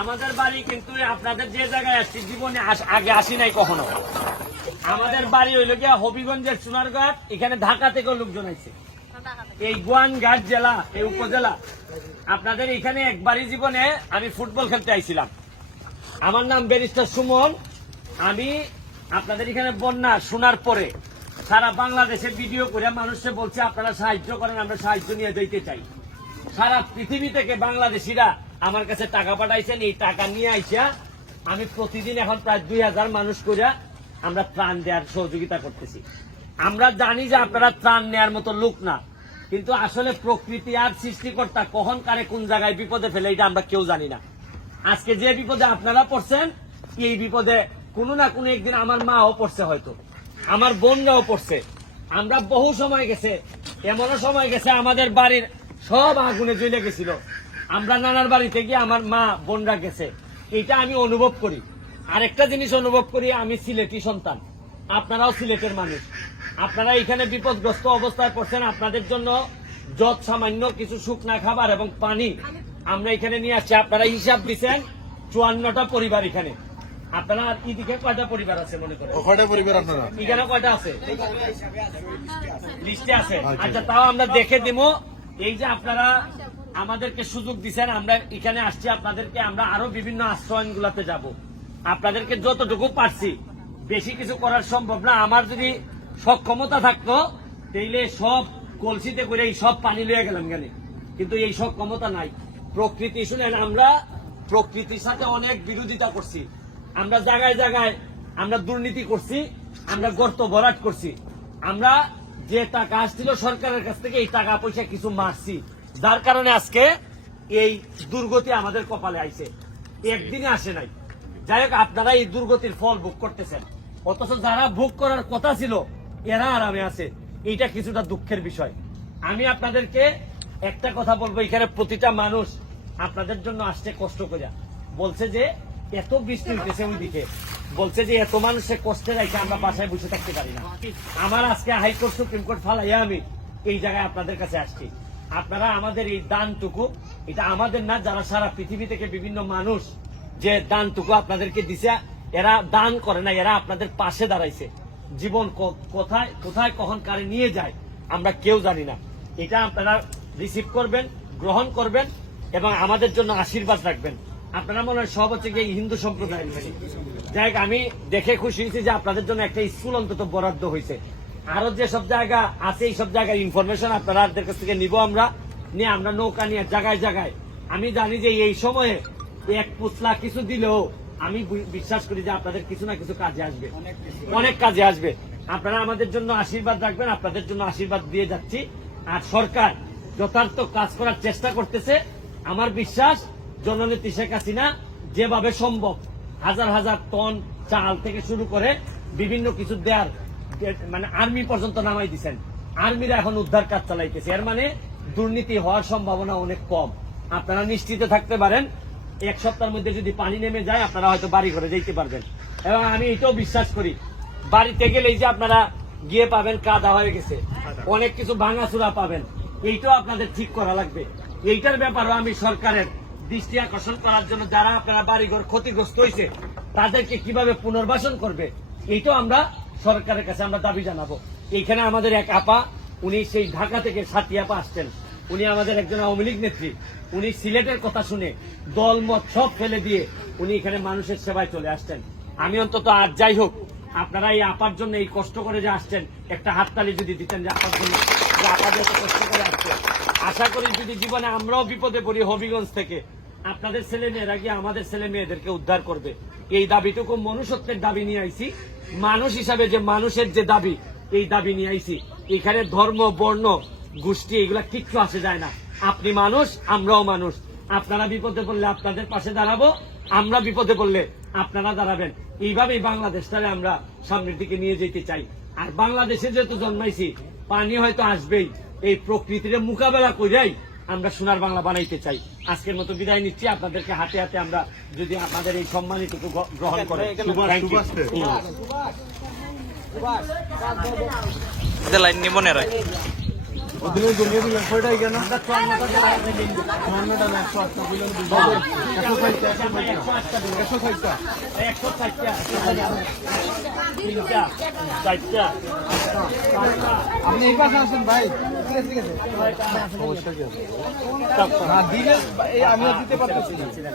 আমাদের বাড়ি কিন্তু আপনাদের যে জায়গায় আসছি জীবনে আগে আসি নাই কখনো। আমাদের বাড়ি হইল গিয়া হবিগঞ্জের সোনারঘাট, এখানে ঢাকা থেকেও লোকজন আইছে। এই গোয়ানঘাট জেলা, এই উপজেলা, আপনাদের এখানে একবারই জীবনে আমি ফুটবল খেলতে আইছিলাম। আমার নাম ব্যারিস্টার সুমন। আমি আপনাদের এখানে বন্যা শোনার পরে সারা বাংলাদেশে ভিডিও করে মানুষকে বলছে আপনারা সাহায্য করেন, আমরা সাহায্য নিয়ে যেতে চাই। সারা পৃথিবী থেকে বাংলাদেশিরা আমার কাছে টাকা পাঠাইছেন। এই টাকা নিয়ে আইসা আমি প্রতিদিন এখন প্রায় 2000 মানুষ করে আমরা ত্রাণ দেওয়ার সহযোগিতা করতেছি। আমরা জানি যে আপনারা ত্রাণ নেওয়ার মতো লোক না, কিন্তু আসলে প্রকৃতি আর সৃষ্টিকর্তা কখন কারে কোন জায়গায় বিপদে ফেলে এটা আমরা কেউ জানি না। আজকে যে বিপদে আপনারা পড়ছেন, এই বিপদে কোনো না কোনো একদিন আমার মাও পড়ছে, হয়তো আমার বোনরাও পড়ছে। আমরা বহু সময় গেছে, এমনও সময় গেছে আমাদের বাড়ির সব আগুনে জ্বলে গেছিল। আমরা নানার বাড়িতে গিয়ে আমার মা বোনরা গেছে। এটা আমি অনুভব করি। আরেকটা জিনিস অনুভব করি, আমি সিলেটি সন্তান, আপনারাও সিলেটের মানুষ। আপনারা এখানে বিপদগ্রস্ত অবস্থায় পড়ছেন, আপনাদের জন্য যত সামান্য কিছু শুকনা খাবার এবং পানি আমরা এখানে নিয়ে আসছি। আপনারা হিসাব দিচ্ছেন 54টা পরিবার এখানে। আপনারা এদিকে কয়টা পরিবার আছে মনে করেন? কয়টা পরিবার আপনারা? এখানে কয়টা আছে? লিস্টে আছে। আচ্ছা, তাও আমরা দেখে দিব। এই যে আপনারা আমাদেরকে সুযোগ দিচ্ছেন, আমরা এখানে আসছি, আপনাদেরকে আমরা আরো বিভিন্ন আশ্রয়ন গুলাতে যাব। আপনাদেরকে যতটুকু পারছি, বেশি কিছু করার সম্ভব না। আমার যদি সক্ষমতা থাকতো তাইলে সব কলসিতে করে এই সব পানি লয়ে গেলাম গেলে, কিন্তু এই সক্ষমতা নাই। প্রকৃতি, শুনেন, আমরা প্রকৃতির সাথে অনেক বিরোধিতা করছি। আমরা জায়গায় জায়গায় আমরা দুর্নীতি করছি, আমরা গর্ত ভরাট করছি। আমরা যে টাকা আসছিল সরকারের কাছ থেকে, এই টাকা পয়সা কিছু মারছি, যার কারণে আজকে এই দুর্গতি আমাদের কপালে আইছে। একদিনে আসে নাই। যাই হোক, আপনারা এই দুর্গতির ফল ভোগ করতেছেন, অথচ যারা ভোগ করার কথা ছিল এরা আরামে আছে। এইটা কিছুটা দুঃখের বিষয়। আমি আপনাদেরকে একটা কথা বলবো, এখানে প্রতিটা মানুষ আপনাদের জন্য আসছে কষ্ট করে। বলছে যে এত বৃষ্টি উঠেছে ওইদিকে, বলছে যে এত মানুষের কষ্টে রাখে আমরা বাসায় বসে থাকতে পারি না। আমার আজকে হাইকোর্ট সুপ্রিম কোর্ট ফালাইয়া আমি এই জায়গায় আপনাদের কাছে আসছি। আপনারা আমাদের এই দানটুকু, এটা আমাদের না, যারা সারা পৃথিবী থেকে বিভিন্ন মানুষ যে দানটুকু আপনাদেরকে দিছে, এরা দান করে না, এরা আপনাদের পাশে দাঁড়াইছে। জীবন কোথায় কোথায় কখন কারে নিয়ে যায় আমরা কেউ জানি না। এটা আপনারা রিসিভ করবেন, গ্রহণ করবেন এবং আমাদের জন্য আশীর্বাদ রাখবেন। আপনারা মনে হয় সব হচ্ছে গিয়ে হিন্দু সম্প্রদায়ের। যাই হোক, আমি দেখে খুশি হয়েছি যে আপনাদের জন্য একটা স্কুল অন্তত বরাদ্দ হয়েছে। আরো যে সব জায়গা আছে, এই সব জায়গার ইনফরমেশন আপনাদের কাছ থেকে নিব। আমরা নৌকা নিয়ে জায়গায় জায়গায়, আমি জানি যে এই সময়ে এক পুতলা কিছু দিলেও আমি বিশ্বাস করি যে আপনাদের কিছু না কিছু কাজে আসবে, অনেক কাজে আসবে। আপনারা আমাদের জন্য আশীর্বাদ রাখবেন, আপনাদের জন্য আশীর্বাদ দিয়ে যাচ্ছি। আর সরকার যথার্থ কাজ করার চেষ্টা করতেছে। আমার বিশ্বাস জননেত্রী শেখ হাসিনা যেভাবে সম্ভব হাজার হাজার টন চাল থেকে শুরু করে বিভিন্ন কিছু দেওয়ার, মানে আর্মি পর্যন্ত নামাই দিচ্ছেন। আর্মিরা এখন উদ্ধার কাজ চালাইতেছে। এর মানে দুর্নীতি হওয়ার সম্ভাবনা অনেক কম। আপনারা নিশ্চিত থাকতে পারেন, এক সপ্তাহের মধ্যে যদি পানি নেমে যায় আপনারা হয়তো বাড়ি ঘরে যেতে পারবেন। এবং আমি এটাও বিশ্বাস করি, বাড়িতে গেলেই যে আপনারা গিয়ে পাবেন কাদা হয়ে গেছে, অনেক কিছু ভাঙাচুরা পাবেন, এইটাও আপনাদের ঠিক করা লাগবে। এইটার ব্যাপারেও আমি সরকারের দৃষ্টি আকর্ষণ করার জন্য, যারা আপনারা বাড়িঘর ক্ষতিগ্রস্ত হয়েছে তাদেরকে কিভাবে পুনর্বাসন করবে, এইটাও আমরা সরকারের কাছে আমরা দাবি জানাবো। এইখানে আমাদের এক আপা, উনি সেই ঢাকা থেকে সাথী আপা আসছেন। উনি আমাদের একজন আওয়ামী লীগ নেত্রী। উনি সিলেটের কথা শুনে দলমত সব ফেলে দিয়ে উনি এখানে মানুষের সেবায় চলে আসছেন। আমি অন্তত আজ যাই হোক, আপনারা এই আপার জন্য এই কষ্ট করে যে আসছেন, একটা হাততালি যদি দিতেন যে আপার জন্য, যে আপা যত কষ্ট করে আসছে। আশা করি যদি জীবনে আমরাও বিপদে পড়ি হবিগঞ্জ থেকে, আপনাদের ছেলে মেয়েরা গিয়ে আমাদের ছেলে মেয়েদেরকে উদ্ধার করবে। এই দাবিটুকু মনুষ্যত্বের দাবি নিয়ে আইছি, মানুষ হিসাবে যে মানুষের যে দাবি, এই দাবি নিয়ে আইছি। এখানে ধর্ম, বর্ণ, গোষ্ঠী এগুলা কিচ্ছু আসে যায় না। আপনি মানুষ, আমরাও মানুষ। আপনারা বিপদে পড়লে আপনাদের পাশে দাঁড়াবো, আমরা বিপদে পড়লে আপনারা দাঁড়াবেন। এইভাবেই বাংলাদেশটারে আমরা সামনের দিকে নিয়ে যেতে চাই। আর বাংলাদেশে যেহেতু জন্মাইছি, পানি হয়তো আসবেই, এই প্রকৃতির মোকাবেলা করেই আমরা সোনার বাংলা বানাইতে চাই। আজকের মতো বিদায় নিচ্ছি। আপনাদেরকে হাতে হাতে আমরা যদি আপনাদের এই সম্মানিটুকু গ্রহণ করেন। লাইন নিব না। ওদিনে জমিয়ে দিলেন কয়টাই কেন আমরা 54টা টাকা আপনি নিন। 54টা না 108টা বললেন 160টা 160টা, তিনটা, চারটা, পাঁচটা, আপনি এই পাশে আসেন ভাই ঠিক আছে সমস্যা কি আছে চারটা। না দিলে আমিও দিতে পারতেছি না